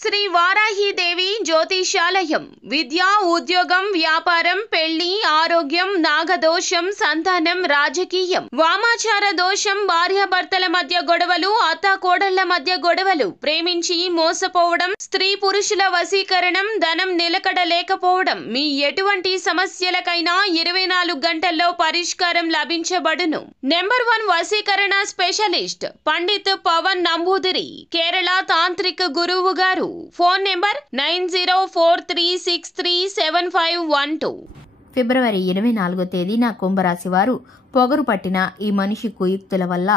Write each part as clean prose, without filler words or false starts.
శ్రీ వారాహిదేవి జ్యోతిషాలయం విద్య, ఉద్యోగం, వ్యాపారం, పెళ్లి, ఆరోగ్యం, నాగదోషం, సంతానం, రాజకీయం, వామాచార దోషం, భార్యాభర్తల మధ్య గొడవలు, అత్తాకోడళ్ల మధ్య గొడవలు, ప్రేమించి మోసపోవడం, స్త్రీ పురుషుల వశీకరణం, ధనం నిలకడ లేకపోవడం, మీ ఎటువంటి సమస్యలకైనా 24 గంటల్లో పరిష్కారం లభించబడును. నెంబర్ 1 వశీకరణ స్పెషలిస్ట్ పండిత్ పవన్ నంబూదిరి, కేరళ తాంత్రిక గురువు గారు. Phone number 9043637512. ఫిబ్రవరి 24వ తేదీన కుంభరాశి వారు పొగరు పట్టిన ఈ మనిషి కుయుక్తుల వల్ల.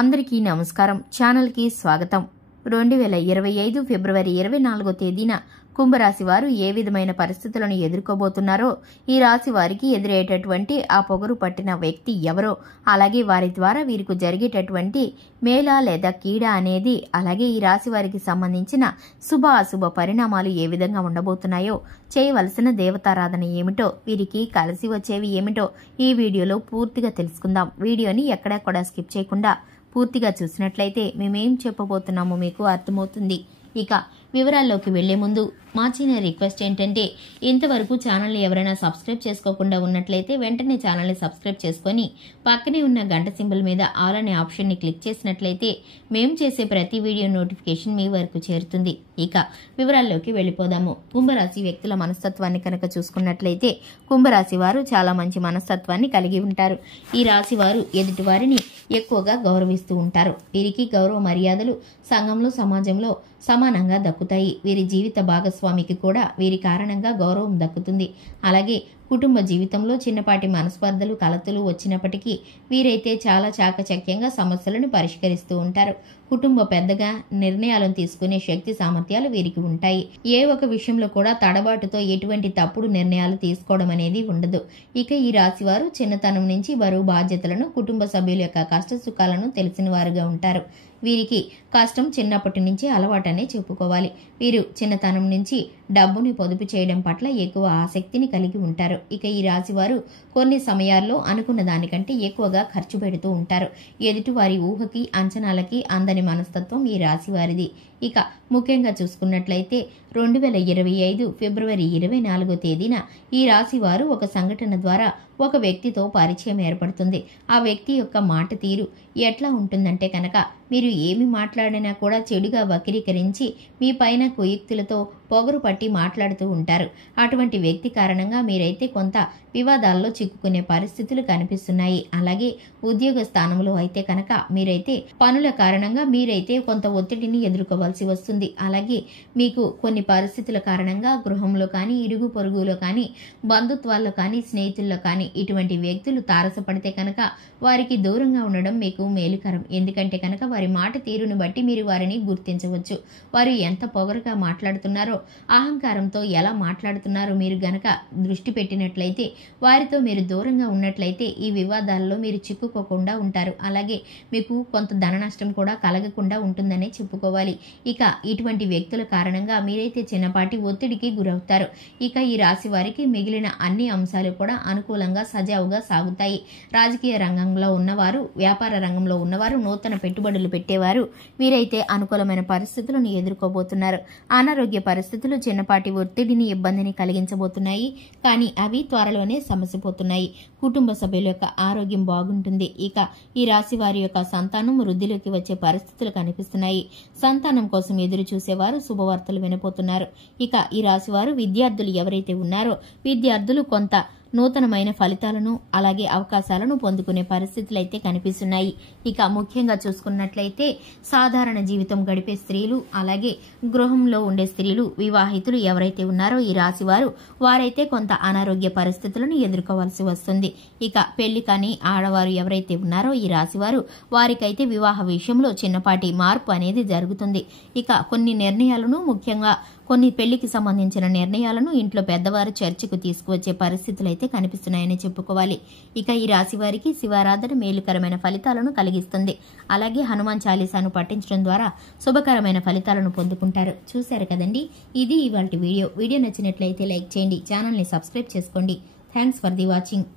అందరికీ నమస్కారం, ఛానల్కి స్వాగతం. 2025 ఫిబ్రవరి 24వ తేదీన కుంభరాశి వారు ఏ విధమైన పరిస్థితులను ఎదుర్కోబోతున్నారో, ఈ రాశి వారికి ఎదురయ్యేటటువంటి ఆ పొగరు పట్టిన వ్యక్తి ఎవరో, అలాగే వారి ద్వారా వీరికి జరిగేటటువంటి మేళ లేదా కీడ అనేది, అలాగే ఈ రాశి వారికి సంబంధించిన శుభ అశుభ పరిణామాలు ఏ విధంగా ఉండబోతున్నాయో, చేయవలసిన దేవతారాధన ఏమిటో, వీరికి కలిసి వచ్చేవి ఏమిటో ఈ వీడియోలో పూర్తిగా తెలుసుకుందాం. వీడియోని ఎక్కడా కూడా స్కిప్ చేయకుండా పూర్తిగా చూసినట్లయితే మేమేం చెప్పబోతున్నామో మీకు అర్థమవుతుంది. ఇక వివరాల్లోకి వెళ్లే ముందు మా చిన్న రిక్వెస్ట్ ఏంటంటే, ఇంతవరకు ఛానల్ని ఎవరైనా సబ్స్క్రైబ్ చేసుకోకుండా ఉన్నట్లయితే వెంటనే ఛానల్ని సబ్స్క్రైబ్ చేసుకుని పక్కనే ఉన్న గంట సింబల్ మీద ఆల్ అనే ఆప్షన్ని క్లిక్ చేసినట్లయితే మేము చేసే ప్రతి వీడియో నోటిఫికేషన్ మీ వరకు చేరుతుంది. ఇక వివరాల్లోకి వెళ్ళిపోదాము. కుంభరాశి వ్యక్తుల మనస్తత్వాన్ని కనుక చూసుకున్నట్లయితే, కుంభరాశి వారు చాలా మంచి మనస్తత్వాన్ని కలిగి ఉంటారు. ఈ రాశి వారు ఎదుటి వారిని ఎక్కువగా గౌరవిస్తూ ఉంటారు. వీరికి గౌరవ మర్యాదలు సంఘంలో, సమాజంలో సమానంగా దక్కుతాయి. వీరి జీవిత భాగస్వామికి కూడా వీరి కారణంగా గౌరవం దక్కుతుంది. అలాగే కుటుంబ జీవితంలో చిన్నపాటి మనస్పర్ధలు, కలతలు వచ్చినప్పటికీ వీరైతే చాలా చాకచక్యంగా సమస్యలను పరిష్కరిస్తూ ఉంటారు. కుటుంబ పెద్దగా నిర్ణయాలను తీసుకునే శక్తి సామర్థ్యాలు వీరికి ఉంటాయి. ఏ ఒక విషయంలో కూడా తడబాటుతో ఎటువంటి తప్పుడు నిర్ణయాలు తీసుకోవడం అనేది ఉండదు. ఇక ఈ రాశి వారు చిన్నతనం నుంచి బరువు బాధ్యతలను, కుటుంబ సభ్యుల యొక్క కష్ట సుఖాలను తెలిసిన వారుగా ఉంటారు. వీరికి కష్టం చిన్నప్పటి నుంచి అలవాటనే చెప్పుకోవాలి. వీరు చిన్నతనం నుంచి డబ్బుని పొదుపు చేయడం పట్ల ఎక్కువ ఆసక్తిని కలిగి ఉంటారు. ఇక ఈ రాశి వారు కొన్ని సమయాల్లో అనుకున్న దానికంటే ఎక్కువగా ఖర్చు పెడుతూ ఉంటారు. ఎదుటివారి ఊహకి, అంచనాలకి అందని మనస్తత్వం ఈ రాశి వారిది. ఇక ముఖ్యంగా చూసుకున్నట్లయితే 2025 ఫిబ్రవరి 24వ తేదీన ఈ రాశి వారు ఒక సంఘటన ద్వారా ఒక వ్యక్తితో పరిచయం ఏర్పడుతుంది. ఆ వ్యక్తి యొక్క మాట తీరు ఎట్లా ఉంటుందంటే కనుక, మీరు ఏమి మాట్లాడినా కూడా చెడుగా వక్రీకరించి మీ పైన కుయుక్తులతో పొగరు పట్టి మాట్లాడుతూ ఉంటారు. అటువంటి వ్యక్తి కారణంగా మీరైతే కొంత వివాదాల్లో చిక్కుకునే పరిస్థితులు కనిపిస్తున్నాయి. అలాగే ఉద్యోగ స్థానంలో అయితే కనుక మీరైతే పనుల కారణంగా మీరైతే కొంత ఒత్తిడిని ఎదుర్కోవాల్సి వస్తుంది. అలాగే మీకు కొన్ని పరిస్థితుల కారణంగా గృహంలో కానీ, ఇరుగు పొరుగులో కానీ, బంధుత్వాల్లో కానీ, స్నేహితుల్లో కానీ ఇటువంటి వ్యక్తులు తారసపడితే కనుక వారికి దూరంగా ఉండడం మీకు మేలుకరం. ఎందుకంటే కనుక వారి మాట తీరును బట్టి మీరు వారిని గుర్తించవచ్చు. వారు ఎంత పొగరుగా మాట్లాడుతున్నారో, అహంకారంతో ఎలా మాట్లాడుతున్నారో మీరు గనక దృష్టి పెట్టినట్లయితే, వారితో మీరు దూరంగా ఉన్నట్లయితే ఈ వివాదాల్లో మీరు చిక్కుకోకుండా ఉంటారు. అలాగే మీకు కొంత ధన నష్టం కూడా కలగకుండా ఉంటుందనే చెప్పుకోవాలి. ఇక ఇటువంటి వ్యక్తుల కారణంగా మీరైతే చిన్నపాటి ఒత్తిడికి గురవుతారు. ఇక ఈ రాశి వారికి మిగిలిన అన్ని అంశాలు కూడా అనుకూలంగా సజావుగా సాగుతాయి. రాజకీయ రంగంలో ఉన్నవారు, వ్యాపార రంగంలో ఉన్నవారు, నూతన పెట్టుబడులు పెట్టేవారు వీరైతే అనుకూలమైన పరిస్థితులను ఎదుర్కోబోతున్నారు. అనారోగ్య పరిస్థితులు చిన్నపాటి ఒత్తిడిని, ఇబ్బందిని కలిగించబోతున్నాయి. కానీ అవి త్వరలోనే సమసిపోతున్నాయి. కుటుంబ సభ్యుల యొక్క ఆరోగ్యం బాగుంటుంది. ఇక ఈ రాశి వారి యొక్క సంతానం వృద్ధిలోకి వచ్చే పరిస్థితులు కనిపిస్తున్నాయి. సంతానం కోసం ఎదురు చూసేవారు శుభవార్తలు వినబోతున్నారు. ఇక ఈ రాశి వారు విద్యార్థులు ఎవరైతే ఉన్నారో, విద్యార్థులు కొంత నూతనమైన ఫలితాలను, అలాగే అవకాశాలను పొందుకునే పరిస్థితులు అయితే కనిపిస్తున్నాయి. ఇక ముఖ్యంగా చూసుకున్నట్లయితే సాధారణ జీవితం గడిపే స్త్రీలు, అలాగే గృహంలో ఉండే స్త్రీలు, వివాహితులు ఎవరైతే ఉన్నారో ఈ రాశి వారైతే కొంత అనారోగ్య పరిస్థితులను ఎదుర్కోవాల్సి వస్తుంది. ఇక పెళ్లి కాని ఆడవారు ఎవరైతే ఉన్నారో ఈ రాశి వారికైతే వివాహ విషయంలో చిన్నపాటి మార్పు అనేది జరుగుతుంది. ఇక కొన్ని నిర్ణయాలను, ముఖ్యంగా కొన్ని పెళ్లికి సంబంధించిన నిర్ణయాలను ఇంట్లో పెద్దవారు చర్చకు తీసుకువచ్చే పరిస్థితులు అయితే కనిపిస్తున్నాయని చెప్పుకోవాలి. ఇక ఈ రాశి వారికి శివారాధన మేలుకరమైన ఫలితాలను కలిగిస్తుంది. అలాగే హనుమాన్ చాలీసాను పఠించడం ద్వారా శుభకరమైన ఫలితాలను పొందుకుంటారు. చూశారు కదండి, ఇది ఇవాల్టి వీడియో. వీడియో నచ్చినట్లయితే లైక్ చేయండి, ఛానల్ని సబ్స్క్రైబ్ చేసుకోండి. Thanks for the watching.